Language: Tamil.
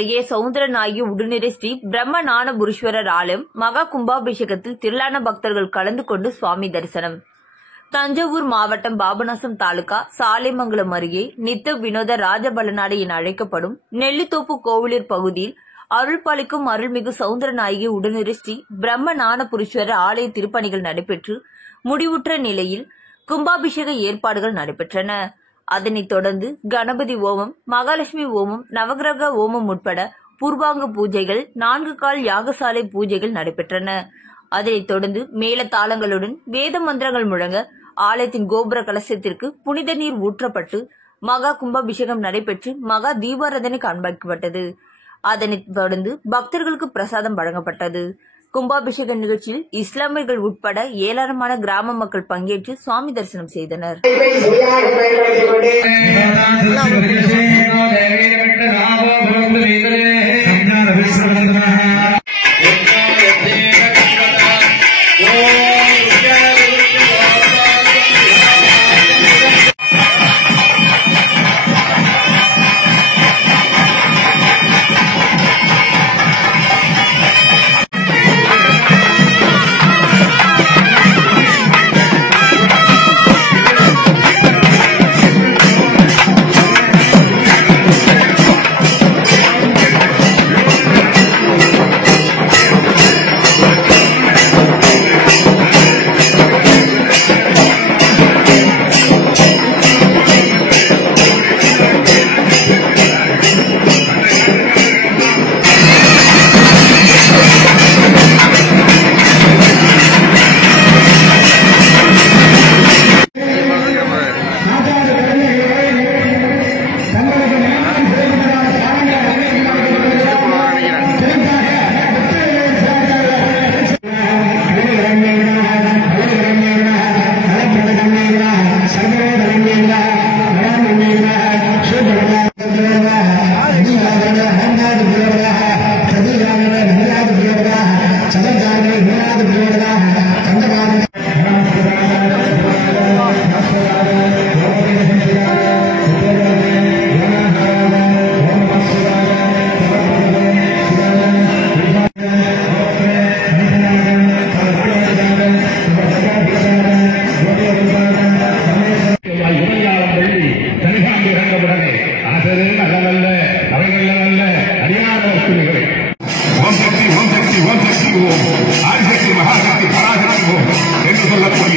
அருகே சவுந்தரநாயகி உடுநிறை ஸ்ரீ பிரம்ம ஞானபுரீஸ்வரர் ஆலயம் மகா கும்பாபிஷேகத்தில் திரளான பக்தர்கள் கலந்து கொண்டு சுவாமி தரிசனம். தஞ்சாவூர் மாவட்டம் பாபநாசம் தாலுகா சாலைமங்கலம் அருகே நித்த வினோத ராஜபலநாடு என அழைக்கப்படும் நெல்லித்தோப்பு கோவிலூர் பகுதியில் அருள்பாலிக்கும் அருள்மிகு சவுந்தரநாயகி உடனிரு ஸ்ரீ பிரம்ம ஞானபுரீஸ்வரர் ஆலய திருப்பணிகள் நடைபெற்று முடிவுற்ற நிலையில் கும்பாபிஷேக ஏற்பாடுகள் நடைபெற்றன. அதனைத் தொடர்ந்து கணபதி ஓமம், மகாலட்சுமி ஓமம், நவகிரக ஓமம் உட்பட பூர்வாங்க பூஜைகள், 4 கால் யாகசாலை பூஜைகள் நடைபெற்றன. அதனைத் தொடர்ந்து மேளதாளங்களுடன் வேத மந்திரங்கள் முழங்க ஆலயத்தின் கோபுர கலசத்திற்கு புனித நீர் ஊற்றப்பட்டு மகா கும்பாபிஷேகம் நடைபெற்று மகா தீபாராதனை காண்பிக்கப்பட்டது. அதனைத் தொடர்ந்து பக்தர்களுக்கு பிரசாதம் வழங்கப்பட்டது. கும்பாபிஷேக நிகழ்ச்சியில் இஸ்லாமியர்கள் உட்பட ஏராளமான கிராம மக்கள் பங்கேற்று சுவாமி தரிசனம் செய்தனர். ஆதிசக்தி மகாசக்தி பராசக்தி என்று சொல்லக்கூடிய